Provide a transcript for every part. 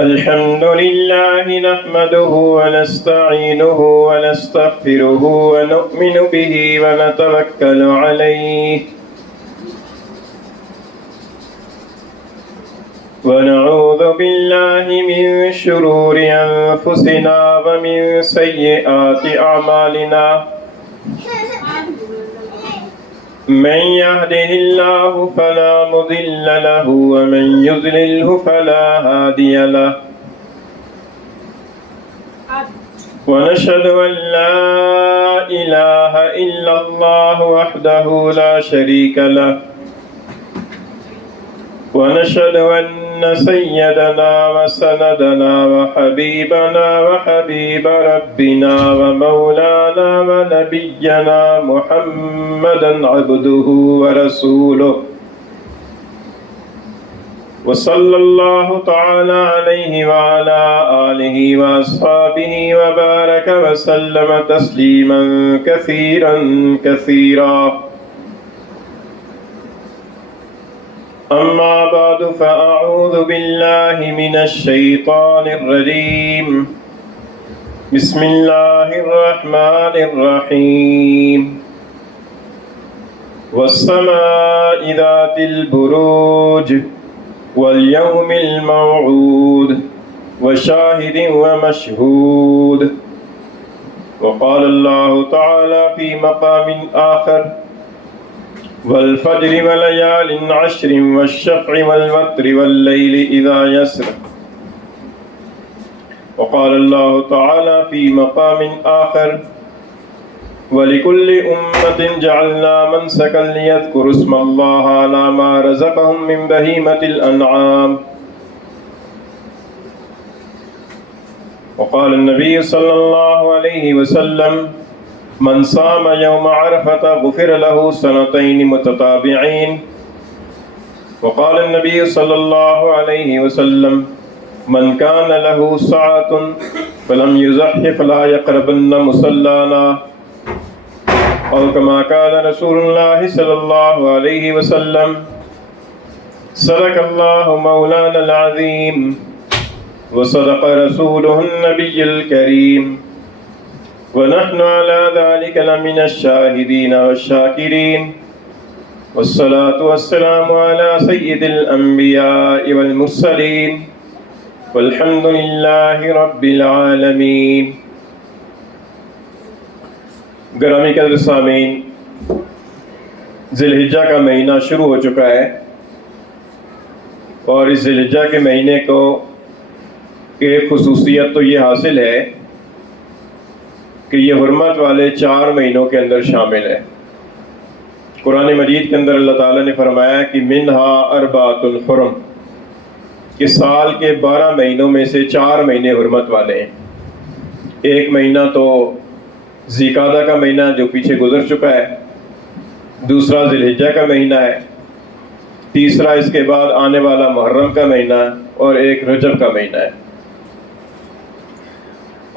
الحمد لله نحمده ونستعينه ونستغفره ونؤمن به ونتوكل عليه ونعوذ بالله من شرور أنفسنا ومن سيئات أعمالنا من يهده الله فلا مضل له ومن يضلله فلا هادي له ونشهد أن لا إله إلا الله وحده لا شريك له ونشهد أن سيدنا وسندنا وحبيبنا وحبيب ربنا ومولانا ونبينا محمدا عبده ورسوله وصلى الله تعالى عليه وعلى آله وأصحابه وبارك وسلم تسليما كثيرا كثيرا. أما بعد فأعوذ بالله من الشيطان الرجيم. بسم الله الرحمن الرحيم. والسماء ذات البروج واليوم الموعود وشاهد ومشهود. وقال الله تعالى في مقام آخر والفجر وليال عشر والشفع والوتر والليل إذا يسر. وقال الله تعالى في مقام آخر ولكل أمة جعلنا منسكا ليذكروا اسم الله على ما رزقهم من بهيمة الأنعام. وقال النبي صلى الله عليه وسلم من صام يوم عرفة غفر له سنتين متتابعين. وقال النبي صلى الله عليه وسلم من كان له ساعة فلم يزح فلا يقربن مصلانا. اور كما قال رسول الله صلى الله عليه وسلم صدق الله مولانا العظيم وصدق رسوله النبي الكريم ونحن على ذلك لمن الشاهدين والشاكرين. والصلاة والسلام على سيد الأنبياء والمرسلين والحمد لله رب العالمين. گرامی قدر سامعین، ذی الحجہ کا مہینہ شروع ہو چکا ہے اور اس ذی الحجہ کے مہینے کو ایک خصوصیت تو یہ حاصل ہے کہ یہ حرمت والے 4 مہینوں کے اندر شامل ہے. قرآن مجید کے اندر اللہ تعالیٰ نے فرمایا کہ منہا اربعۃ الحرم، کہ سال کے 12 مہینوں میں سے 4 مہینے حرمت والے ہیں. ایک مہینہ تو ذی القعدہ کا مہینہ جو پیچھے گزر چکا ہے، دوسرا ذی الحجہ کا مہینہ ہے، تیسرا اس کے بعد آنے والا محرم کا مہینہ اور ایک رجب کا مہینہ ہے.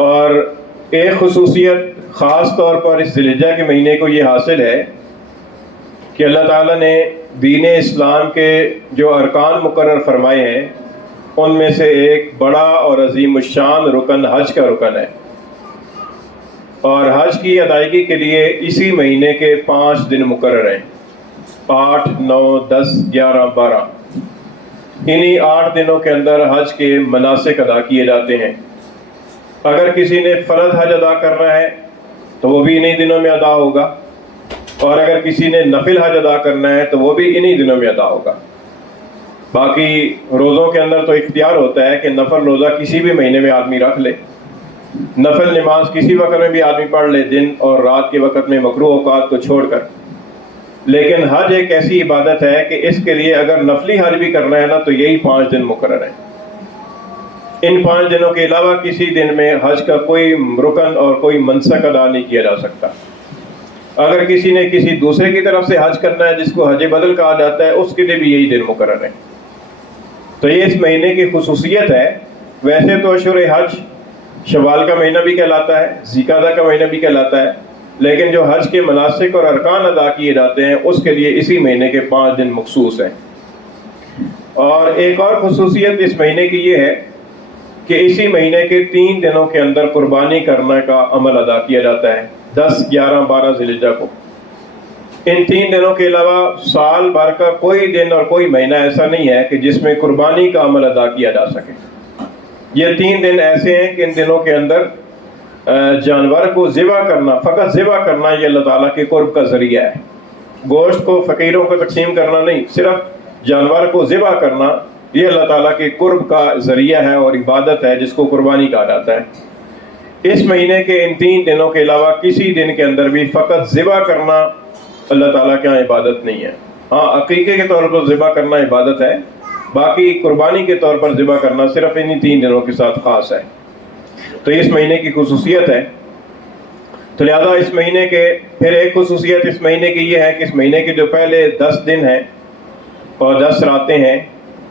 اور ایک خصوصیت خاص طور پر اس ذی الحجہ کے مہینے کو یہ حاصل ہے کہ اللہ تعالیٰ نے دین اسلام کے جو ارکان مقرر فرمائے ہیں ان میں سے ایک بڑا اور عظیم الشان رکن حج کا رکن ہے. اور حج کی ادائیگی کے لیے اسی مہینے کے 5 دن مقرر ہیں، 8، 9، 10، 11، 12. انہی 8 دنوں کے اندر حج کے مناسک ادا کیے جاتے ہیں. اگر کسی نے فرض حج ادا کرنا ہے تو وہ بھی انہی دنوں میں ادا ہوگا، اور اگر کسی نے نفل حج ادا کرنا ہے تو وہ بھی انہی دنوں میں ادا ہوگا. باقی روزوں کے اندر تو اختیار ہوتا ہے کہ نفل روزہ کسی بھی مہینے میں آدمی رکھ لے، نفل نماز کسی وقت میں بھی آدمی پڑھ لے، دن اور رات کے وقت میں مکروہ اوقات کو چھوڑ کر. لیکن حج ایک ایسی عبادت ہے کہ اس کے لیے اگر نفلی حج بھی کرنا ہے نا تو یہی 5 دن مقرر ہیں. ان 5 دنوں کے علاوہ کسی دن میں حج کا کوئی رکن اور کوئی منسک ادا نہیں کیا جا سکتا. اگر کسی نے کسی دوسرے کی طرف سے حج کرنا ہے جس کو حج بدل کہا جاتا ہے، اس کے لیے بھی یہی دن مقرر ہے. تو یہ اس مہینے کی خصوصیت ہے. ویسے تو اشہر حج شوال کا مہینہ بھی کہلاتا ہے، ذی القعدہ کا مہینہ بھی کہلاتا ہے، لیکن جو حج کے مناسک اور ارکان ادا کیے جاتے ہیں اس کے لیے اسی مہینے کے 5 دن مخصوص ہیں. اور ایک اور خصوصیت اس مہینے کی یہ ہے کہ اسی مہینے کے 3 دنوں کے اندر قربانی کرنے کا عمل ادا کیا جاتا ہے، 10، 11، 12 ذی الحجہ کو۔ ان 3 دنوں کے علاوہ سال بھر کا کوئی دن اور کوئی مہینہ ایسا نہیں ہے کہ جس میں قربانی کا عمل ادا کیا جا سکے۔ یہ 3 دن ایسے ہیں کہ ان دنوں کے اندر جانور کو ذبح کرنا، فقط ذبح کرنا، یہ اللہ تعالیٰ کے قرب کا ذریعہ ہے۔ گوشت کو فقیروں کو تقسیم کرنا نہیں، صرف جانور کو ذبح کرنا یہ اللہ تعالیٰ کے قرب کا ذریعہ ہے اور عبادت ہے، جس کو قربانی کہا جاتا ہے۔ اس مہینے کے ان 3 دنوں کے علاوہ کسی دن کے اندر بھی فقط ذبح کرنا اللہ تعالیٰ کے یہاں عبادت نہیں ہے۔ ہاں، عقیقے کے طور پر ذبح کرنا عبادت ہے، باقی قربانی کے طور پر ذبح کرنا صرف انہی 3 دنوں کے ساتھ خاص ہے۔ تو اس مہینے کی خصوصیت ہے۔ تو لہذا اس مہینے کے پھر ایک خصوصیت اس مہینے کی یہ ہے کہ اس مہینے کے جو پہلے 10 دن ہیں اور 10 راتیں ہیں،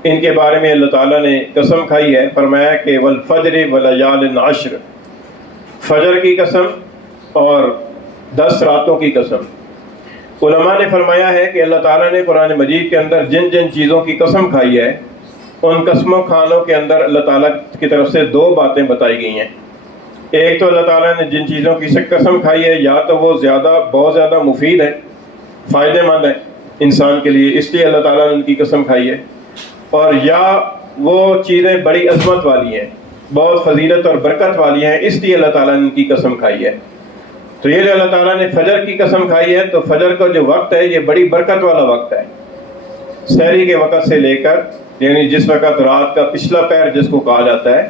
ان کے بارے میں اللہ تعالیٰ نے قسم کھائی ہے، فرمایا کہ والفجر ولیال عشر، فجر کی قسم اور 10 راتوں کی قسم۔ علماء نے فرمایا ہے کہ اللہ تعالیٰ نے قرآن مجید کے اندر جن جن چیزوں کی قسم کھائی ہے، ان قسموں کھانوں کے اندر اللہ تعالیٰ کی طرف سے 2 باتیں بتائی گئی ہیں۔ ایک تو اللہ تعالیٰ نے جن چیزوں کی قسم کھائی ہے، یا تو وہ بہت زیادہ مفید ہے، فائدہ مند ہے انسان کے لیے، اس لیے اللہ تعالیٰ نے ان کی قسم کھائی ہے، اور یا وہ چیزیں بڑی عظمت والی ہیں، بہت فضیلت اور برکت والی ہیں، اس لیے اللہ تعالیٰ نے ان کی قسم کھائی ہے۔ تو یہ جو اللہ تعالیٰ نے فجر کی قسم کھائی ہے، تو فجر کا جو وقت ہے یہ بڑی برکت والا وقت ہے۔ سحری کے وقت سے لے کر، یعنی جس وقت رات کا پچھلا پہر جس کو کہا جاتا ہے،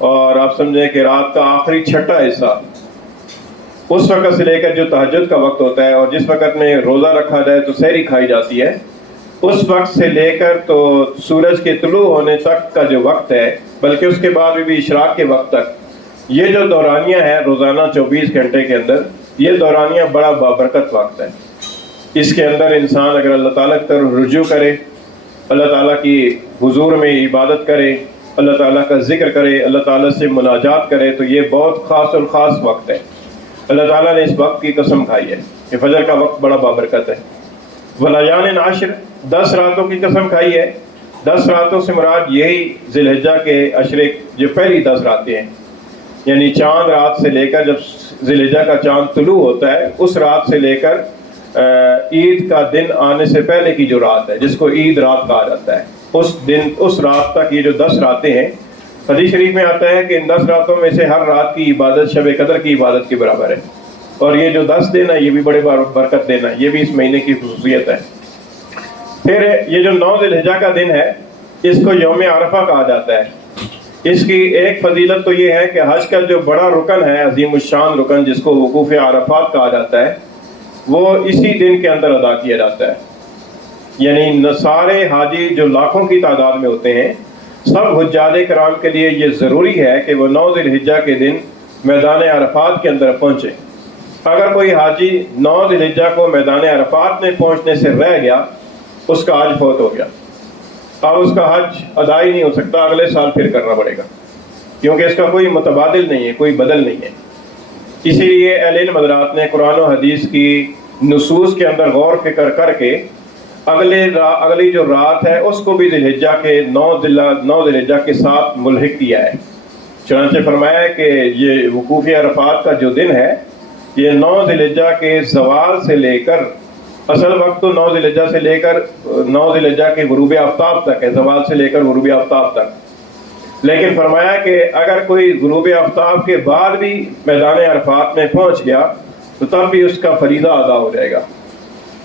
اور آپ سمجھیں کہ رات کا آخری چھٹا حصہ، اس وقت سے لے کر جو تہجد کا وقت ہوتا ہے، اور جس وقت میں روزہ رکھا جائے تو سحری کھائی جاتی ہے، اس وقت سے لے کر تو سورج کے طلوع ہونے تک کا جو وقت ہے، بلکہ اس کے بعد بھی اشراق کے وقت تک، یہ جو دورانیہ ہے روزانہ 24 گھنٹے کے اندر، یہ دورانیہ بڑا بابرکت وقت ہے۔ اس کے اندر انسان اگر اللہ تعالیٰ کی طرف رجوع کرے، اللہ تعالیٰ کی حضور میں عبادت کرے، اللہ تعالیٰ کا ذکر کرے، اللہ تعالیٰ سے مناجات کرے، تو یہ بہت خاص اور خاص وقت ہے۔ اللہ تعالیٰ نے اس وقت کی قسم کھائی ہے کہ فجر کا وقت بڑا بابرکت ہے۔ ولیال عشر، 10 راتوں کی قسم کھائی ہے۔ 10 راتوں سے مراد یہی ذی الحجہ کے عشرے جو پہلی 10 راتیں ہیں، یعنی چاند رات سے لے کر، جب ذی الحجہ کا چاند طلوع ہوتا ہے، اس رات سے لے کر عید کا دن آنے سے پہلے کی جو رات ہے، جس کو عید رات کہا جاتا ہے، اس رات تک یہ جو 10 راتیں ہیں، حدیث شریف میں آتا ہے کہ ان 10 راتوں میں سے ہر رات کی عبادت شب قدر کی عبادت کے برابر ہے، اور یہ جو 10 دن ہے یہ بھی بڑے برکت دن ہے، یہ بھی اس مہینے کی خصوصیت ہے۔ پھر یہ جو 9 ذی الحجہ کا دن ہے، اس کو یوم عرفہ کہا جاتا ہے۔ اس کی ایک فضیلت تو یہ ہے کہ حج کا جو بڑا رکن ہے، عظیم الشان رکن، جس کو وقوف عرفات کہا جاتا ہے، وہ اسی دن کے اندر ادا کیا جاتا ہے۔ یعنی سارے حاجی جو لاکھوں کی تعداد میں ہوتے ہیں، سب حجاج کرام کے لیے یہ ضروری ہے کہ وہ 9 ذی الحجہ کے دن میدان عرفات کے اندر پہنچے۔ اگر کوئی حاجی 9 ذی الحجہ کو میدان عرفات میں پہنچنے سے رہ گیا، اس کا حج فوت ہو گیا، اب اس کا حج ادا ہی نہیں ہو سکتا، اگلے سال پھر کرنا پڑے گا، کیونکہ اس کا کوئی متبادل نہیں ہے، کوئی بدل نہیں ہے۔ اسی لیے اہل علم حضرات نے قرآن و حدیث کی نصوص کے اندر غور فکر کر کے اگلی جو رات ہے اس کو بھی ذی الحجہ کے 9 ذی الحجہ کے ساتھ ملحق کیا ہے۔ چنانچہ فرمایا ہے کہ یہ وقوف عرفات کا جو دن ہے، یہ 9 ذی الحجہ کے زوال سے لے کر، اصل وقت تو 9 ذی الحجہ سے لے کر 9 ذی الحجہ کے غروب آفتاب تک ہے، زوال سے لے کر غروب آفتاب تک، لیکن فرمایا کہ اگر کوئی غروب آفتاب کے بعد بھی میدان عرفات میں پہنچ گیا تو تب بھی اس کا فریضہ ادا ہو جائے گا،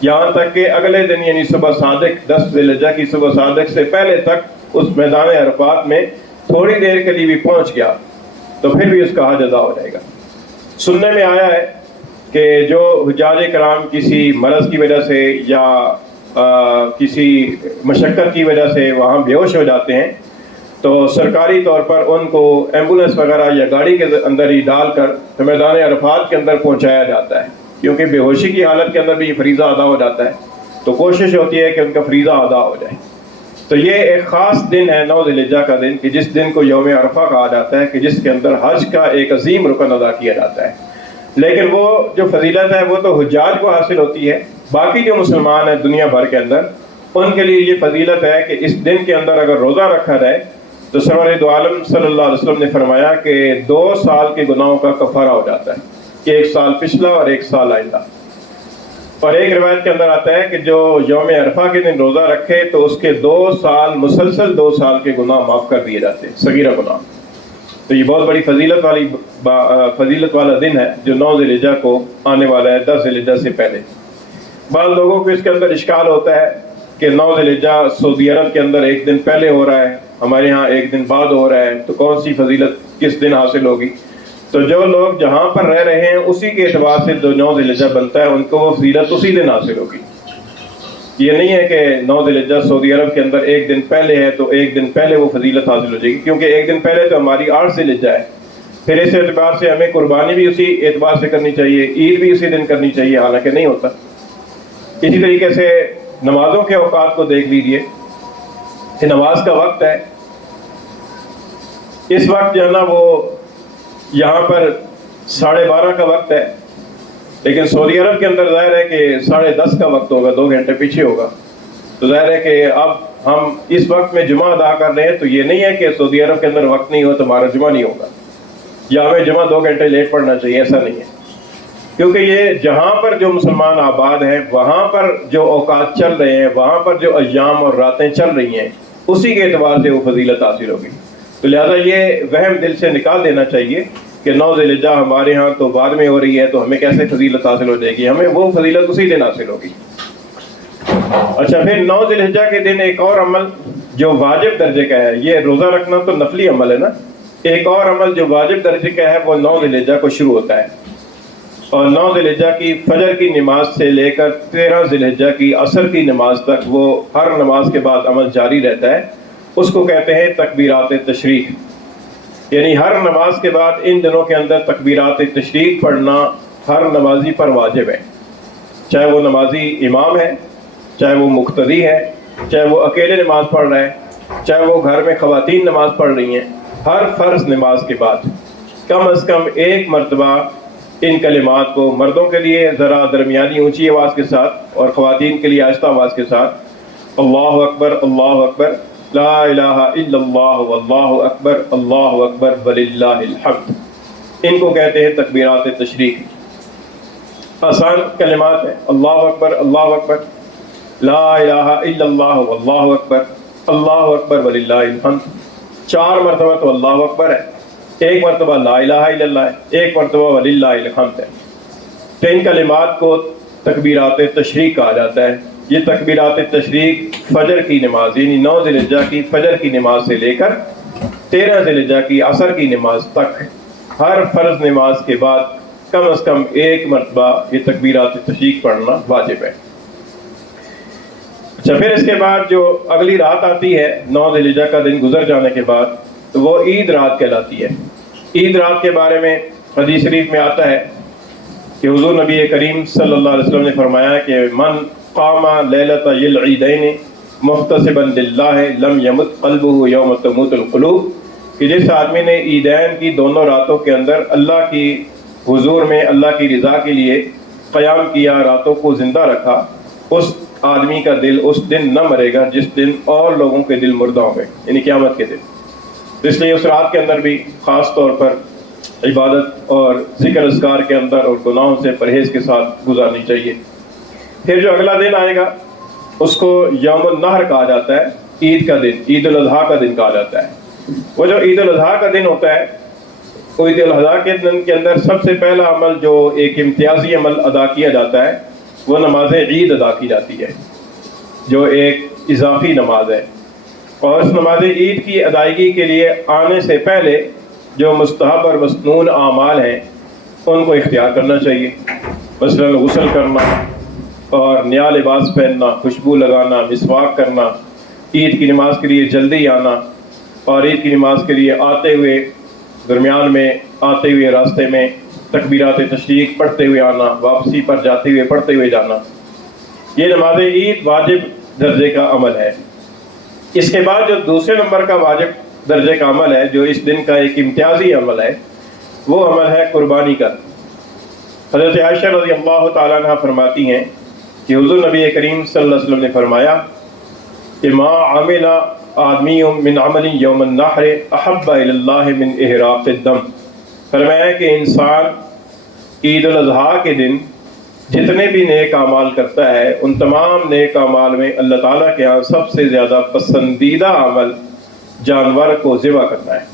یہاں تک کہ اگلے دن یعنی صبح صادق 10 ذی الحجہ کی صبح صادق سے پہلے تک اس میدان عرفات میں تھوڑی دیر کے لیے بھی پہنچ گیا تو پھر بھی اس کا حج ادا ہو جائے گا۔ سننے میں آیا ہے کہ جو حجاج کرام کسی مرض کی وجہ سے یا کسی مشقت کی وجہ سے وہاں بے ہوش ہو جاتے ہیں، تو سرکاری طور پر ان کو ایمبولینس وغیرہ یا گاڑی کے اندر ہی ڈال کر میدان عرفات کے اندر پہنچایا جاتا ہے، کیونکہ بے ہوشی کی حالت کے اندر بھی یہ فریضہ ادا ہو جاتا ہے، تو کوشش ہوتی ہے کہ ان کا فریضہ ادا ہو جائے۔ تو یہ ایک خاص دن ہے 9 ذی الحجہ کا دن، کہ جس دن کو یوم عرفہ کہا جاتا ہے، کہ جس کے اندر حج کا ایک عظیم رکن ادا کیا جاتا ہے۔ لیکن وہ جو فضیلت ہے وہ تو حجاج کو حاصل ہوتی ہے، باقی جو مسلمان ہیں دنیا بھر کے اندر، ان کے لیے یہ فضیلت ہے کہ اس دن کے اندر اگر روزہ رکھا جائے تو سرور دو عالم صلی اللہ علیہ وسلم نے فرمایا کہ 2 سال کے گناہوں کا کفارہ ہو جاتا ہے، کہ 1 سال پچھلا اور 1 سال آئندہ۔ اور ایک روایت کے اندر آتا ہے کہ جو یوم عرفہ کے دن روزہ رکھے تو اس کے 2 سال مسلسل 2 سال کے گناہ معاف کر دیے جاتے ہیں، صغیرہ گناہ۔ تو یہ بہت بڑی فضیلت والا دن ہے جو 9 ذی الحجہ کو آنے والا ہے، 10 ذی الحجہ سے پہلے۔ بعض لوگوں کو اس کے اندر اشکال ہوتا ہے کہ 9 ذی الحجہ سعودی عرب کے اندر ایک دن پہلے ہو رہا ہے، ہمارے ہاں ایک دن بعد ہو رہا ہے، تو کون سی فضیلت کس دن حاصل ہوگی؟ تو جو لوگ جہاں پر رہ رہے ہیں اسی کے اعتبار سے جو 9 ذی الحجہ بنتا ہے ان کو وہ فضیلت اسی دن حاصل ہوگی۔ یہ نہیں ہے کہ 9 ذی الحجہ سعودی عرب کے اندر ایک دن پہلے ہے تو ایک دن پہلے وہ فضیلت حاصل ہو جائے گی، کیونکہ ایک دن پہلے تو ہماری 8 ذی الحجہ ہے، پھر اس اعتبار سے ہمیں قربانی بھی اسی اعتبار سے کرنی چاہیے، عید بھی اسی دن کرنی چاہیے، حالانکہ نہیں ہوتا۔ اسی طریقے سے نمازوں کے اوقات کو دیکھ لیجئے کہ نماز کا وقت ہے، اس وقت جو ہے نا وہ یہاں پر 12:30 کا وقت ہے، لیکن سعودی عرب کے اندر ظاہر ہے کہ 10:30 کا وقت ہوگا، 2 گھنٹے پیچھے ہوگا۔ تو ظاہر ہے کہ اب ہم اس وقت میں جمعہ ادا کر رہے ہیں تو یہ نہیں ہے کہ سعودی عرب کے اندر وقت نہیں ہو تو ہمارا جمعہ نہیں ہوگا، یا ہمیں جمعہ 2 گھنٹے لیٹ پڑنا چاہیے، ایسا نہیں ہے، کیونکہ یہ جہاں پر جو مسلمان آباد ہیں وہاں پر جو اوقات چل رہے ہیں، وہاں پر جو ایام اور راتیں چل رہی ہیں، اسی کے اعتبار سے وہ فضیلت حاصل ہوگی۔ تو لہذا یہ وہم دل سے نکال دینا چاہیے کہ 9 ذی الحجہ ہمارے ہاں تو بعد میں ہو رہی ہے تو ہمیں کیسے فضیلت حاصل ہو جائے گی، ہمیں وہ فضیلت اسی دن حاصل ہوگی۔ اچھا، پھر 9 ذی الحجہ کے دن ایک اور عمل جو واجب درجے کا ہے، یہ روزہ رکھنا تو نفلی عمل ہے نا، ایک اور عمل جو واجب درجے کا ہے وہ 9 ذی الحجہ کو شروع ہوتا ہے، اور 9 ذی الحجہ کی فجر کی نماز سے لے کر 13 ذی الحجہ کی عصر کی نماز تک وہ ہر نماز کے بعد عمل جاری رہتا ہے، اس کو کہتے ہیں تکبیرات تشریق۔ یعنی ہر نماز کے بعد ان دنوں کے اندر تکبیرات تشریق پڑھنا ہر نمازی پر واجب ہے، چاہے وہ نمازی امام ہے، چاہے وہ مقتدی ہے، چاہے وہ اکیلے نماز پڑھ رہا ہے، چاہے وہ گھر میں خواتین نماز پڑھ رہی ہیں، ہر فرض نماز کے بعد کم از کم ایک مرتبہ ان کلمات کو، مردوں کے لیے ذرا درمیانی اونچی آواز کے ساتھ اور خواتین کے لیے آہستہ آواز کے ساتھ، اللہ اکبر لا الہ الا اللہ واللہ اکبر وللہ الحمد، ان کو کہتے ہیں تکبیرات تشریق۔ آسان کلمات ہیں، اللہ اکبر لا الہ الا اللہ واللہ اکبر وللہ الحمد، 4 مرتبہ تو اللہ اکبر ہے، 1 مرتبہ لا الہ الا اللہ ہے، 1 مرتبہ وللہ الحمد ہے۔ تو ان کلمات کو تکبیرات تشریق کہا جاتا ہے۔ یہ تکبیرات تشریق فجر کی نماز یعنی 9 ذی الحجہ کی فجر کی نماز سے لے کر 13 ذی الحجہ کی عصر کی نماز تک ہر فرض نماز کے بعد کم از کم 1 مرتبہ یہ تکبیرات تشریق پڑھنا واجب ہے۔ اچھا، پھر اس کے بعد جو اگلی رات آتی ہے 9 ذی الحجہ کا دن گزر جانے کے بعد، تو وہ عید رات کہلاتی ہے۔ عید رات کے بارے میں حدیث شریف میں آتا ہے کہ حضور نبی کریم صلی اللہ علیہ وسلم نے فرمایا کہ من قام لیلۃ العیدین محتسبا للہ لم یمت قلبہ یوم تموت القلوب، کہ جس آدمی نے عیدین کی دونوں راتوں کے اندر اللہ کی حضور میں اللہ کی رضا کے لیے قیام کیا، راتوں کو زندہ رکھا، اس آدمی کا دل اس دن نہ مرے گا جس دن اور لوگوں کے دل مردہ ہوں گے، یعنی قیامت کے دن۔ اس لیے اس رات کے اندر بھی خاص طور پر عبادت اور ذکر اذکار کے اندر اور گناہوں سے پرہیز کے ساتھ گزارنی چاہیے۔ پھر جو اگلا دن آئے گا اس کو یوم النحر کہا جاتا ہے، عید کا دن، عید الاضحیٰ کا دن کہا جاتا ہے۔ وہ جو عید الاضحیٰ کا دن ہوتا ہے، وہ عید الاضحیٰ کے دن کے اندر سب سے پہلا عمل جو ایک امتیازی عمل ادا کیا جاتا ہے وہ نماز عید ادا کی جاتی ہے، جو ایک اضافی نماز ہے، اور اس نماز عید کی ادائیگی کے لیے آنے سے پہلے جو مستحب اور مسنون اعمال ہیں ان کو اختیار کرنا چاہیے، مثلاً غسل کرنا اور نیا لباس پہننا، خوشبو لگانا، مسواک کرنا، عید کی نماز کے لیے جلدی آنا، اور عید کی نماز کے لیے آتے ہوئے درمیان میں آتے ہوئے راستے میں تکبیرات تشریق پڑھتے ہوئے آنا، واپسی پر جاتے ہوئے پڑھتے ہوئے جانا، یہ نماز عید واجب درجے کا عمل ہے۔ اس کے بعد جو دوسرے نمبر کا واجب درجے کا عمل ہے، جو اس دن کا ایک امتیازی عمل ہے، وہ عمل ہے قربانی کا۔ حضرت عائشہ رضی اللہ تعالیٰ عنہ فرماتی ہیں کہ حضور نبی کریم صلی اللہ علیہ وسلم نے فرمایا کہ ما عمل آدمی من عمل یوم النحر احب الی اللہ من احراق الدم، فرمایا کہ انسان عید الاضحیٰ کے دن جتنے بھی نیک اعمال کرتا ہے ان تمام نیک اعمال میں اللہ تعالیٰ کے ہاں سب سے زیادہ پسندیدہ عمل جانور کو ذبح کرنا ہے،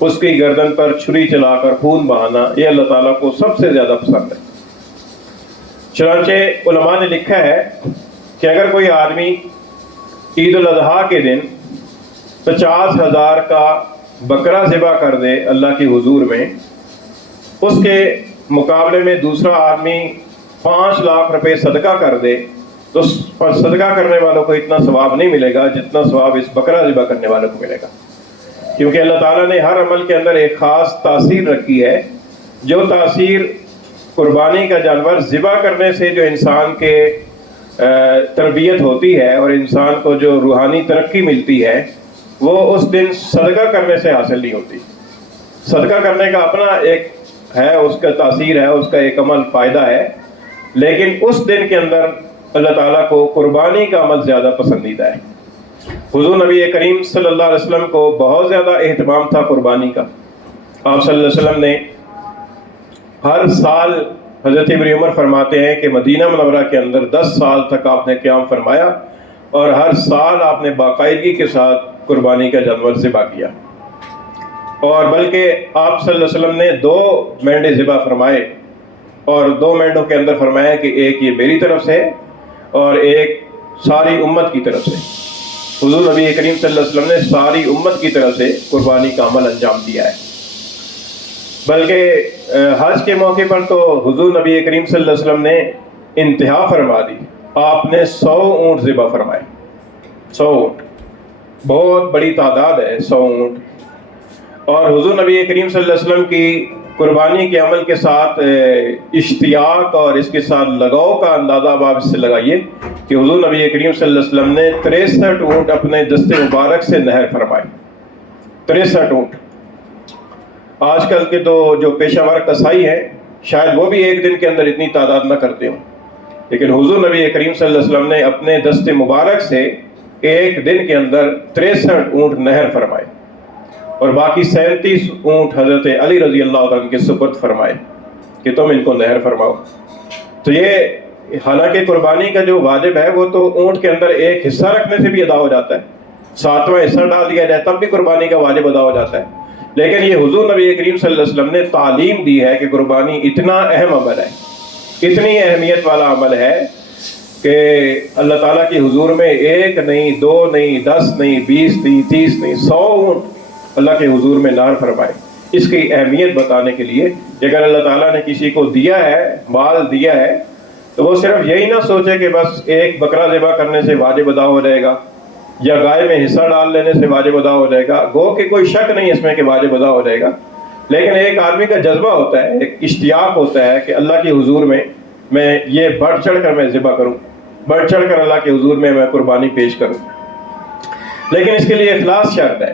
اس کی گردن پر چھری چلا کر خون بہانا، یہ اللہ تعالیٰ کو سب سے زیادہ پسند ہے۔ چنانچہ علماء نے لکھا ہے کہ اگر کوئی آدمی عید الاضحیٰ کے دن 50,000 کا بکرا ذبح کر دے اللہ کے حضور میں، اس کے مقابلے میں دوسرا آدمی 5 لاکھ روپے صدقہ کر دے تو صدقہ کرنے والوں کو اتنا ثواب نہیں ملے گا جتنا ثواب اس بکرا ذبح کرنے والوں کو ملے گا، کیونکہ اللہ تعالیٰ نے ہر عمل کے اندر ایک خاص تاثیر رکھی ہے۔ جو تاثیر قربانی کا جانور ذبح کرنے سے جو انسان کے تربیت ہوتی ہے اور انسان کو جو روحانی ترقی ملتی ہے، وہ اس دن صدقہ کرنے سے حاصل نہیں ہوتی۔ صدقہ کرنے کا اپنا ایک ہے، اس کا تاثیر ہے، اس کا ایک عمل فائدہ ہے، لیکن اس دن کے اندر اللہ تعالیٰ کو قربانی کا عمل زیادہ پسندیدہ ہے۔ حضور نبی کریم صلی اللہ علیہ وسلم کو بہت زیادہ اہتمام تھا قربانی کا۔ آپ صلی اللہ علیہ وسلم نے ہر سال، حضرت ابن عمر فرماتے ہیں کہ مدینہ منورہ کے اندر 10 سال تک آپ نے قیام فرمایا اور ہر سال آپ نے باقاعدگی کے ساتھ قربانی کا جانور ذبح کیا، اور بلکہ آپ صلی اللہ علیہ وسلم نے 2 مینڈے ذبح فرمائے، اور 2 مینڈوں کے اندر فرمایا کہ ایک یہ میری طرف سے اور ایک ساری امت کی طرف سے۔ حضور نبی کریم صلی اللہ علیہ وسلم نے ساری امت کی طرف سے قربانی کا عمل انجام دیا ہے۔ بلکہ حج کے موقع پر تو حضور نبی کریم صلی اللہ علیہ وسلم نے انتہا فرما دی، آپ نے 100 اونٹ ذبح فرمائے۔ 100 اونٹ بہت بڑی تعداد ہے، 100 اونٹ۔ اور حضور نبی کریم صلی اللہ علیہ وسلم کی قربانی کے عمل کے ساتھ اشتیاق اور اس کے ساتھ لگاؤ کا اندازہ آپ اس سے لگائیے کہ حضور نبی کریم صلی اللہ علیہ وسلم نے 63 اونٹ اپنے دست مبارک سے نہر فرمائے۔ 63 اونٹ۔ آج کل کے تو جو پیشہ ور کسائی ہیں شاید وہ بھی ایک دن کے اندر اتنی تعداد نہ کرتے ہوں، لیکن حضور نبی کریم صلی اللہ علیہ وسلم نے اپنے دست مبارک سے ایک دن کے اندر 63 اونٹ نہر فرمائے، اور باقی 37 اونٹ حضرت علی رضی اللہ عنہ کے سپرد فرمائے کہ تم ان کو نہر فرماؤ۔ تو یہ حالانکہ قربانی کا جو واجب ہے وہ تو اونٹ کے اندر ایک حصہ رکھنے سے بھی ادا ہو جاتا ہے، 7واں حصہ ڈال دیا جائے تب بھی قربانی کا واجب ادا ہو جاتا ہے، لیکن یہ حضور نبی کریم صلی اللہ علیہ وسلم نے تعلیم دی ہے کہ قربانی اتنا اہم عمل ہے، اتنی اہمیت والا عمل ہے کہ اللہ تعالیٰ کی حضور میں 1 نہیں 2 نہیں 10 نہیں 20 نہیں 30 نہیں 100 اونٹ اللہ کے حضور میں نہر فرمائے۔ اس کی اہمیت بتانے کے لیے کہ اگر اللہ تعالیٰ نے کسی کو دیا ہے، مال دیا ہے، تو وہ صرف یہی نہ سوچے کہ بس ایک بکرا ذبح کرنے سے واجب ادا ہو جائے گا یا گائے میں حصہ ڈال لینے سے واجب ادا ہو جائے گا، گو کہ کوئی شک نہیں اس میں کہ واجب ادا ہو جائے گا، لیکن ایک آدمی کا جذبہ ہوتا ہے، ایک اشتیاق ہوتا ہے کہ اللہ کے حضور میں یہ بڑھ چڑھ کر میں ذبح کروں، بڑھ چڑھ کر اللہ کے حضور میں قربانی پیش کروں۔ لیکن اس کے لیے اخلاص شرط ہے۔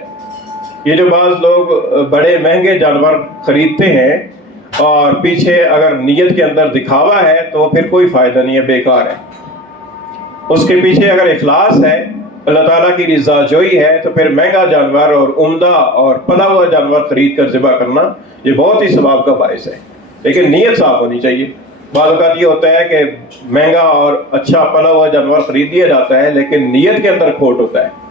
یہ جو بعض لوگ بڑے مہنگے جانور خریدتے ہیں اور پیچھے اگر نیت کے اندر دکھاوا ہے تو پھر کوئی فائدہ نہیں ہے، بیکار ہے۔ اس کے پیچھے اگر اخلاص ہے، اللہ تعالیٰ کی رضا جوئی ہے، تو پھر مہنگا جانور اور عمدہ اور پلا ہوا جانور خرید کر ذبح کرنا یہ بہت ہی ثواب کا باعث ہے، لیکن نیت صاف ہونی چاہیے۔ بعض اوقات یہ ہوتا ہے کہ مہنگا اور اچھا پلا ہوا جانور خرید لیا جاتا ہے لیکن نیت کے اندر کھوٹ ہوتا ہے۔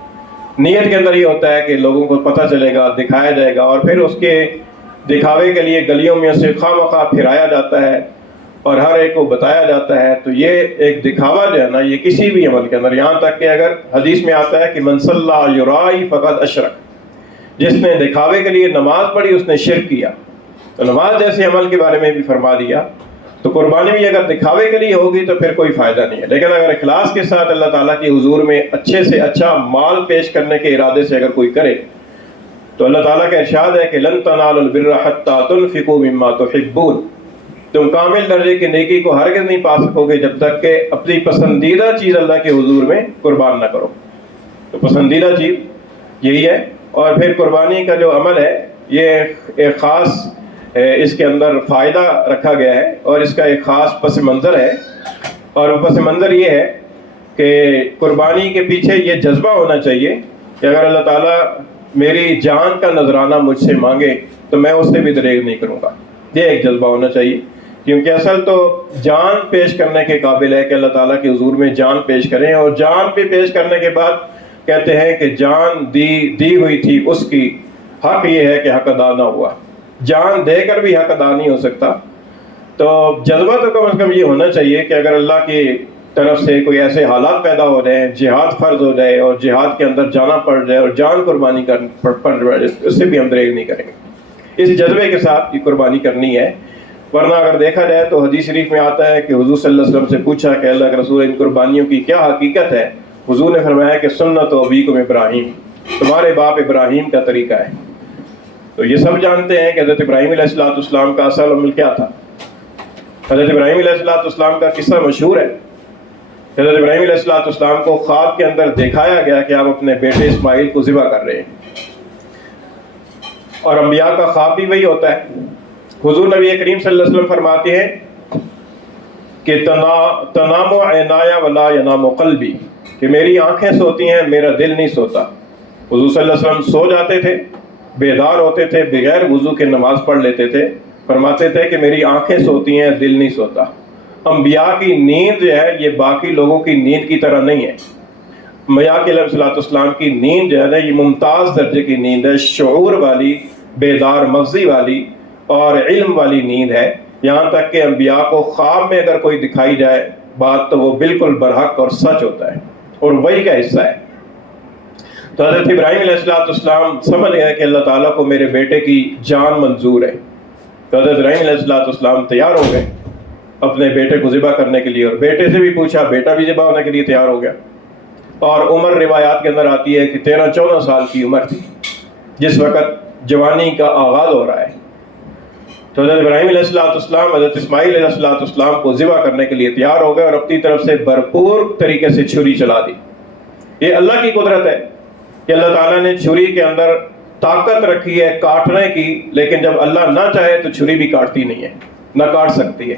نیت کے اندر یہ ہوتا ہے کہ لوگوں کو پتہ چلے گا، دکھایا جائے گا، اور پھر اس کے دکھاوے کے لیے گلیوں میں سے خواہ مخواہ پھرایا جاتا ہے اور ہر ایک کو بتایا جاتا ہے۔ تو یہ ایک دکھاوا جو ہے نا، یہ کسی بھی عمل کے اندر، یہاں تک کہ اگر حدیث میں آتا ہے کہ من صلی یرائی فقد اشرک، جس نے دکھاوے کے لیے نماز پڑھی اس نے شرک کیا۔ تو نماز جیسے عمل کے بارے میں بھی فرما دیا، تو قربانی بھی اگر دکھاوے کے لیے ہوگی تو پھر کوئی فائدہ نہیں ہے، لیکن اگر اخلاص کے ساتھ اللہ تعالیٰ کی حضور میں اچھے سے اچھا مال پیش کرنے کے ارادے سے اگر کوئی کرے تو اللہ تعالیٰ کا ارشاد ہے کہ لن تنالوا البر حتى تنفقوا مما تحبون، تم کامل درجے کی نیکی کو ہرگز نہیں پا سکو گے جب تک کہ اپنی پسندیدہ چیز اللہ کے حضور میں قربان نہ کرو۔ تو پسندیدہ چیز یہی ہے، اور پھر قربانی کا جو عمل ہے یہ ایک خاص اس کے اندر فائدہ رکھا گیا ہے اور اس کا ایک خاص پس منظر ہے، اور وہ پس منظر یہ ہے کہ قربانی کے پیچھے یہ جذبہ ہونا چاہیے کہ اگر اللہ تعالیٰ میری جان کا نذرانہ مجھ سے مانگے تو میں اس سے بھی دریغ نہیں کروں گا. یہ ایک جذبہ ہونا چاہیے، کیونکہ اصل تو جان پیش کرنے کے قابل ہے کہ اللہ تعالیٰ کے حضور میں جان پیش کریں، اور جان پہ پیش کرنے کے بعد کہتے ہیں کہ جان دی ہوئی تھی اس کی حق یہ ہے کہ حق ادا نہ ہوا. جان دے کر بھی حق ادا نہیں ہو سکتا. تو جذبہ تو کم از کم یہ ہونا چاہیے کہ اگر اللہ کی طرف سے کوئی ایسے حالات پیدا ہو جائیں، جہاد فرض ہو جائے اور جہاد کے اندر جانا پڑ جائے اور جان قربانی پڑ جائے، اس سے بھی ہم دریغ نہیں کریں گے. اس جذبے کے ساتھ یہ قربانی کرنی ہے. ورنہ اگر دیکھا جائے تو حدیث شریف میں آتا ہے کہ حضور صلی اللہ علیہ وسلم سے پوچھا کہ اللہ کے رسول ان قربانیوں کی کیا حقیقت ہے؟ حضور نے فرمایا کہ سنت ابیکم ابراہیم، تمہارے باپ ابراہیم کا طریقہ ہے. تو یہ سب جانتے ہیں کہ حضرت ابراہیم علیہ السلام کا اصل عمل کیا تھا. حضرت ابراہیم علیہ السلام کا قصہ مشہور ہے. حضرت ابراہیم علیہ السلام کو خواب کے اندر دکھایا گیا کہ آپ اپنے بیٹے اسماعیل کو ذبح کر رہے ہیں، اور انبیاء کا خواب بھی وہی ہوتا ہے. حضور نبی کریم صلی اللہ علیہ وسلم فرماتے ہیں کہ تنام عینایا ولا ینام قلبی، کہ میری آنکھیں سوتی ہیں میرا دل نہیں سوتا. حضور صلی اللہ علیہ وسلم سو جاتے تھے، بیدار ہوتے تھے، بغیر وضو کے نماز پڑھ لیتے تھے. فرماتے تھے کہ میری آنکھیں سوتی ہیں دل نہیں سوتا. انبیاء کی نیند جو ہے یہ باقی لوگوں کی نیند کی طرح نہیں ہے. انبیاء علیہ السلام کی نیند جو ہے نا یہ ممتاز درجے کی نیند ہے، شعور والی، بیدار مغزی والی اور علم والی نیند ہے. یہاں تک کہ انبیاء کو خواب میں اگر کوئی دکھائی جائے بات تو وہ بالکل برحق اور سچ ہوتا ہے اور وہی کا حصہ ہے. تو حضرت ابراہیم علیہ السلام سمجھ گئے کہ اللہ تعالیٰ کو میرے بیٹے کی جان منظور ہے. تو حضرت ابراہیم علیہ السلام تیار ہو گئے اپنے بیٹے کو ذبح کرنے کے لیے، اور بیٹے سے بھی پوچھا، بیٹا بھی ذبح ہونے کے لیے تیار ہو گیا. اور عمر روایات کے اندر آتی ہے کہ 13-14 سال کی عمر تھی جس وقت جوانی کا آغاز ہو رہا ہے. تو حضرت ابراہیم علیہ السلام حضرت اسماعیل علیہ السلام کو ذبح کرنے کے لیے تیار ہو گئے اور اپنی طرف سے بھرپور طریقے سے چھری چلا دی. یہ اللہ کی قدرت ہے کہ اللہ تعالیٰ نے چھری کے اندر طاقت رکھی ہے کاٹنے کی، لیکن جب اللہ نہ چاہے تو چھری بھی کاٹتی نہیں ہے، نہ کاٹ سکتی ہے.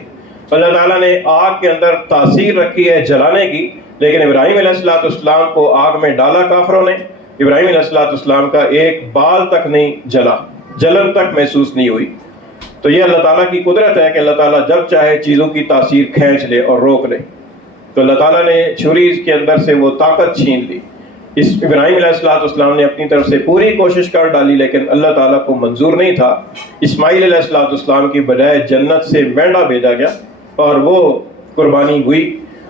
اللہ تعالیٰ نے آگ کے اندر تاثیر رکھی ہے جلانے کی، لیکن ابراہیم علیہ السلام کو آگ میں ڈالا کافروں نے، ابراہیم علیہ السلام کا ایک بال تک نہیں جلا، جلن تک محسوس نہیں ہوئی. تو یہ اللہ تعالیٰ کی قدرت ہے کہ اللہ تعالیٰ جب چاہے چیزوں کی تاثیر کھینچ لے اور روک لے. تو اللہ تعالیٰ نے چھری کے اندر سے وہ طاقت چھین لی. اس ابراہیم علیہ السلام نے اپنی طرف سے پوری کوشش کر ڈالی، لیکن اللہ تعالیٰ کو منظور نہیں تھا. اسماعیل علیہ السلام کی بجائے جنت سے مینڈا بھیجا گیا اور وہ قربانی ہوئی،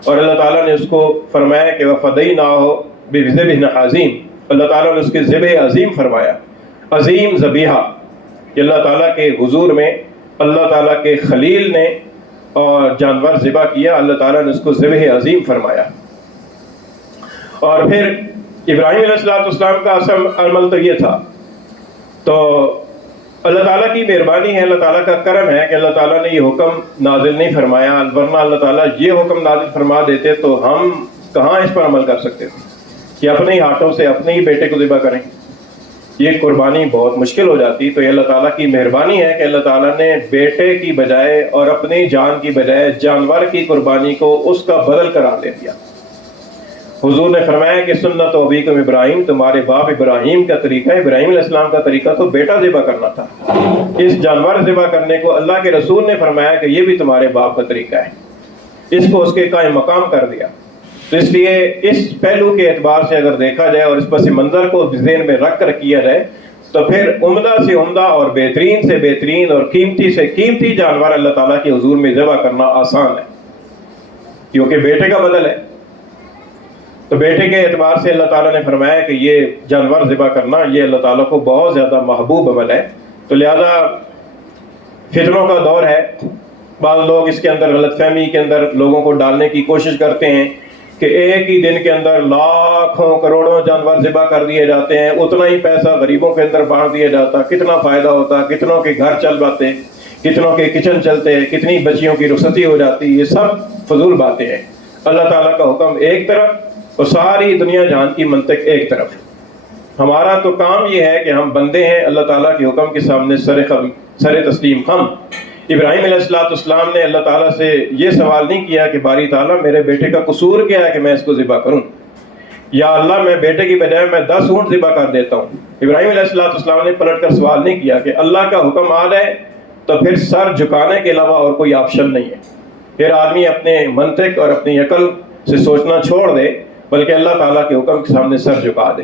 اور اللہ تعالیٰ نے اس کو فرمایا کہ وَفَدَيْنَاهُ بِذِبْحٍ عَظِيمٍ. اللہ تعالیٰ نے اس کے ذبح عظیم فرمایا. عظیم ذبیحہ کہ اللہ تعالیٰ کے حضور میں اللہ تعالیٰ کے خلیل نے اور جانور ذبح کیا، اللہ تعالیٰ نے اس کو ذبح عظیم فرمایا. اور پھر ابراہیم علیہ السلام کا اصل عمل تو یہ تھا. تو اللہ تعالیٰ کی مہربانی ہے، اللہ تعالیٰ کا کرم ہے کہ اللہ تعالیٰ نے یہ حکم نازل نہیں فرمایا، ورنہ اللہ تعالیٰ یہ حکم نازل فرما دیتے تو ہم کہاں اس پر عمل کر سکتے تھے کہ اپنے ہی ہاتھوں سے اپنے ہی بیٹے کو ذبح کریں. یہ قربانی بہت مشکل ہو جاتی. تو یہ اللہ تعالیٰ کی مہربانی ہے کہ اللہ تعالیٰ نے بیٹے کی بجائے اور اپنی جان کی بجائے جانور کی قربانی کو اس کا بدل قرار دے دیا. حضور نے فرمایا کہ سنت ابیکم ابراہیم، تمہارے باپ ابراہیم کا طریقہ ہے. ابراہیم علیہ السلام کا طریقہ تو بیٹا ذبح کرنا تھا. اس جانور ذبح کرنے کو اللہ کے رسول نے فرمایا کہ یہ بھی تمہارے باپ کا طریقہ ہے. اس کو اس کے قائم مقام کر دیا. تو اس لیے اس پہلو کے اعتبار سے اگر دیکھا جائے اور اس پس منظر کو ذہن میں رکھ کر کیا جائے تو پھر عمدہ سے عمدہ اور بہترین سے بہترین اور قیمتی سے قیمتی جانور اللہ تعالیٰ کے حضور میں ذبح کرنا آسان ہے، کیونکہ بیٹے کا بدل ہے. تو بیٹے کے اعتبار سے اللہ تعالیٰ نے فرمایا کہ یہ جانور ذبح کرنا یہ اللہ تعالیٰ کو بہت زیادہ محبوب عمل ہے. تو لہذا فتنوں کا دور ہے. بعض لوگ اس کے اندر غلط فہمی کے اندر لوگوں کو ڈالنے کی کوشش کرتے ہیں کہ ایک ہی دن کے اندر لاکھوں کروڑوں جانور ذبح کر دیے جاتے ہیں، اتنا ہی پیسہ غریبوں کے اندر بانٹ دیا جاتا، کتنا فائدہ ہوتا، کتنوں کے گھر چل جاتے، کتنوں کے کچن چلتے، کتنی بچیوں کی رخصتی ہو جاتی. یہ سب فضول باتیں ہیں. اللہ تعالیٰ کا حکم ایک طرف اور ساری دنیا جہان کی منطق ایک طرف. ہمارا تو کام یہ ہے کہ ہم بندے ہیں، اللہ تعالیٰ کے حکم کے سامنے سر تسلیم خم. ابراہیم علیہ السلام نے اللہ تعالیٰ سے یہ سوال نہیں کیا کہ باری تعالیٰ میرے بیٹے کا قصور کیا ہے کہ میں اس کو ذبح کروں، یا اللہ میں بیٹے کی بجائے میں 10 اونٹ ذبح کر دیتا ہوں۔ ابراہیم علیہ السلام نے پلٹ کر سوال نہیں کیا کہ اللہ کا حکم آ جائے تو پھر سر جھکانے کے علاوہ اور کوئی آپشن نہیں ہے، پھر آدمی اپنے منطق اور اپنی عقل سے سوچنا چھوڑ دے بلکہ اللہ تعالیٰ کے حکم کے سامنے سر جھکا دے۔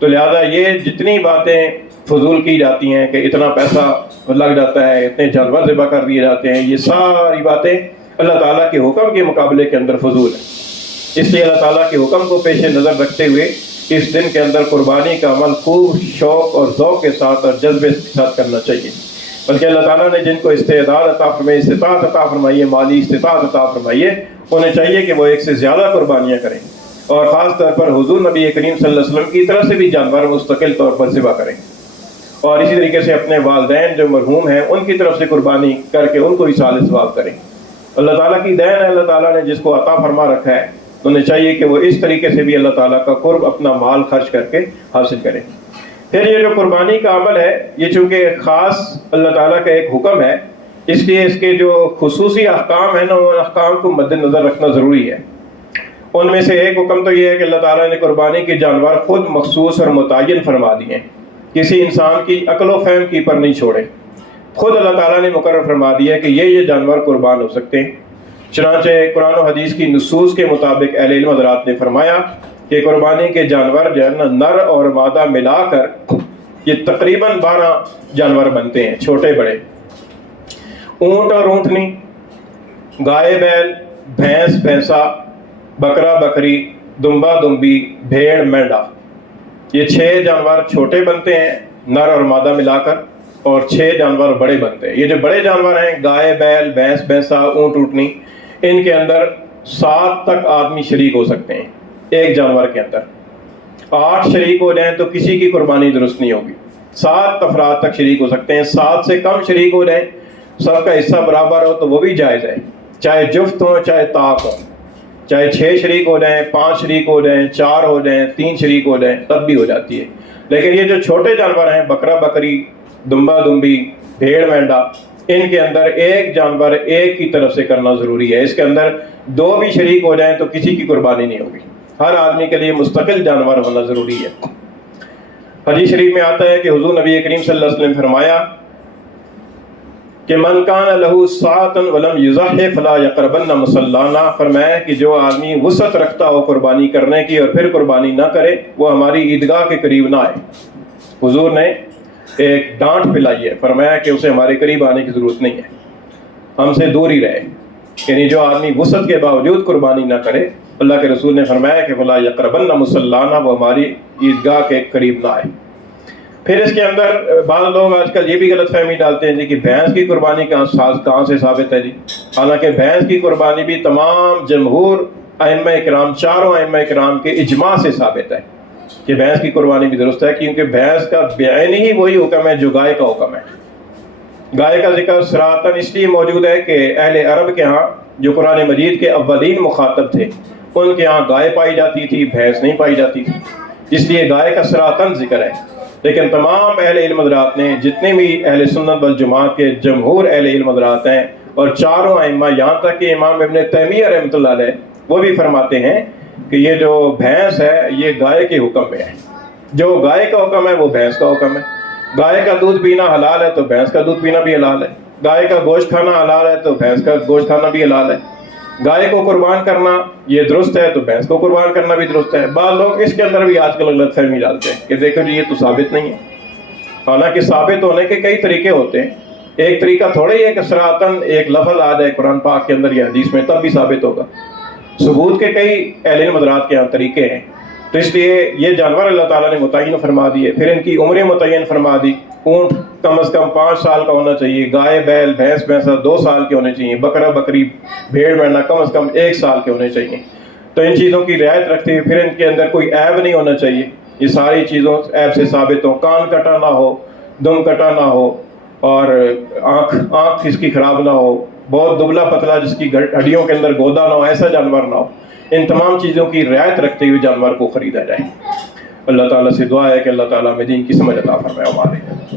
تو لہذا یہ جتنی باتیں فضول کی جاتی ہیں کہ اتنا پیسہ لگ جاتا ہے، اتنے جانور ذبح کر دیے جاتے ہیں، یہ ساری باتیں اللہ تعالیٰ کے حکم کے مقابلے کے اندر فضول ہیں۔ اس لیے اللہ تعالیٰ کے حکم کو پیش نظر رکھتے ہوئے اس دن کے اندر قربانی کا عمل خوب شوق اور ذوق کے ساتھ اور جذبے کے ساتھ کرنا چاہیے، بلکہ اللہ تعالیٰ نے جن کو استعداد عطا فرمائی، استطاعت عطا فرمائی ہے، مالی استطاعت عطا فرمائی ہے، انہیں چاہیے کہ وہ ایک سے زیادہ قربانیاں کریں، اور خاص طور پر حضور نبی کریم صلی اللہ علیہ وسلم کی طرف سے بھی جانور مستقل طور پر ذبح کریں، اور اسی طریقے سے اپنے والدین جو مرحوم ہیں ان کی طرف سے قربانی کر کے ان کو اصال ثواب کریں۔ اللہ تعالیٰ کی دین ہے، اللہ تعالیٰ نے جس کو عطا فرما رکھا ہے انہیں چاہیے کہ وہ اس طریقے سے بھی اللہ تعالیٰ کا قرب اپنا مال خرچ کر کے حاصل کریں۔ پھر یہ جو قربانی کا عمل ہے یہ چونکہ خاص اللہ تعالیٰ کا ایک حکم ہے، اس لیے اس کے جو خصوصی احکام ہیں نا ان احکام کو مد نظر رکھنا ضروری ہے۔ ان میں سے ایک حکم تو یہ ہے کہ اللہ تعالیٰ نے قربانی کے جانور خود مخصوص اور متعین فرما دیے ہیں، کسی انسان کی عقل و فہم کی پر نہیں چھوڑے، خود اللہ تعالیٰ نے مقرر فرما دیا ہے کہ یہ جانور قربان ہو سکتے ہیں۔ چنانچہ قرآن و حدیث کی نصوص کے مطابق اہل علم حضرات نے فرمایا کہ قربانی کے جانور جو ہے نا نر اور مادہ ملا کر یہ تقریباً 12 جانور بنتے ہیں، چھوٹے بڑے، اونٹ اور اونٹنی، گائے بیل، بھینس بھینسا، بکرا بکری، دمبا دمبی، بھیڑ مینڈا، یہ 6 جانور چھوٹے بنتے ہیں نر اور مادہ ملا کر، اور 6 جانور بڑے بنتے ہیں۔ یہ جو بڑے جانور ہیں گائے بیل بھینس بھینسا اونٹ اونٹنی، ان کے اندر 7 تک آدمی شریک ہو سکتے ہیں ایک جانور کے اندر۔ 8 شریک ہو جائیں تو کسی کی قربانی درست نہیں ہوگی، 7 افراد تک شریک ہو سکتے ہیں، 7 سے کم شریک ہو جائیں سب کا حصہ برابر ہو تو وہ بھی جائز ہے، چاہے جفت ہو چاہے طاق ہو، چاہے 6 شریک ہو جائیں 5 شریک ہو جائیں 4 ہو جائیں 3 شریک ہو جائیں تب بھی ہو جاتی ہے۔ لیکن یہ جو چھوٹے جانور ہیں بکرا بکری، دمبا دمبی، بھیڑ مینڈا، ان کے اندر ایک جانور ایک کی طرف سے کرنا ضروری ہے، اس کے اندر 2 بھی شریک ہو جائیں تو کسی کی قربانی نہیں ہوگی، ہر آدمی کے لیے مستقل جانور ہونا ضروری ہے۔ حدیث شریف میں آتا ہے کہ حضور نبی کریم صلی اللہ علیہ وسلم نے فرمایا کہ من کان لہ ساعۃ ولم یضحی فلا یقربن مصلانا، فرمایا کہ جو آدمی وسعت رکھتا ہو قربانی کرنے کی اور پھر قربانی نہ کرے وہ ہماری عیدگاہ کے قریب نہ آئے۔ حضور نے ایک ڈانٹ پلائی ہے، فرمایا کہ اسے ہمارے قریب آنے کی ضرورت نہیں ہے، ہم سے دور ہی رہے، یعنی جو آدمی وسعت کے باوجود قربانی نہ کرے، اللہ کے رسول نے فرمایا کہ فلا یقربن مصلانا، وہ ہماری عیدگاہ کے قریب نہ آئے۔ پھر اس کے اندر بعض لوگ آج کل یہ بھی غلط فہمی ڈالتے ہیں جی کہ بھینس کی قربانی کہاں سے ثابت ہے جی، حالانکہ بھینس کی قربانی بھی تمام جمہور ائمہ کرام، چاروں ائمہ کرام کے اجماع سے ثابت ہے کہ بھینس کی قربانی بھی درست ہے، کیونکہ بھینس کا بعین ہی وہی حکم ہے جو گائے کا حکم ہے۔ گائے کا ذکر صراحتاً اس لیے موجود ہے کہ اہل عرب کے ہاں جو قرآن مجید کے اولین مخاطب تھے ان کے ہاں گائے پائی جاتی تھی، بھینس نہیں پائی جاتی تھی، اس لیے گائے کا صراحتاً ذکر ہے۔ لیکن تمام اہل علم حضرات نے، جتنے بھی اہل سنت والجماعت کے جمہور اہل علم حضرات ہیں اور چاروں ائمہ، یہاں تک کہ امام ابن تیمیہ رحمۃ اللہ علیہ وہ بھی فرماتے ہیں کہ یہ جو بھینس ہے یہ گائے کے حکم میں ہے، جو گائے کا حکم ہے وہ بھینس کا حکم ہے۔ گائے کا دودھ پینا حلال ہے تو بھینس کا دودھ پینا بھی حلال ہے، گائے کا گوشت کھانا حلال ہے تو بھینس کا گوشت کھانا بھی حلال ہے، گائے کو قربان کرنا یہ درست ہے تو بھینس کو قربان کرنا بھی درست ہے۔ بعض لوگ اس کے اندر بھی آج کل غلط فہمی ڈالتے ہیں کہ دیکھو جی یہ تو ثابت نہیں ہے، حالانکہ ثابت ہونے کے کئی طریقے ہوتے ہیں، ایک طریقہ تھوڑا ہی ہے کہ صراحتاً ایک لفظ آ جائے قرآن پاک کے اندر یا حدیث میں تب بھی ثابت ہوگا، ثبوت کے کئی اہل علم حضرات کے یہاں طریقے ہیں۔ تو اس لیے یہ جانور اللہ تعالیٰ نے متعین فرما دیے، پھر ان کی عمریں متعین فرما دی، اونٹ کم از کم 5 سال کا ہونا چاہیے، گائے بیل بھینس بھینسا 2 سال کے ہونے چاہیے، بکرا بکری بھیڑ مینڈا کم از کم 1 سال کے ہونے چاہیے۔ تو ان چیزوں کی رعایت رکھتے ہوئے پھر ان کے اندر کوئی عیب نہیں ہونا چاہیے، یہ ساری چیزوں عیب سے ثابت ہوں، کان کٹا نہ ہو، دم کٹا نہ ہو، اور آنکھ اس کی خراب نہ ہو، بہت دبلا پتلا جس کی ہڈیوں کے اندر گودا نہ ہو، ایسا جانور نہ ہو۔ ان تمام چیزوں کی رعایت رکھتے ہوئے جانور کو خریدا جائے۔ اللہ تعالیٰ سے دعا ہے کہ اللہ تعالیٰ میں دین کی سمجھ عطا فرمائے ہمارے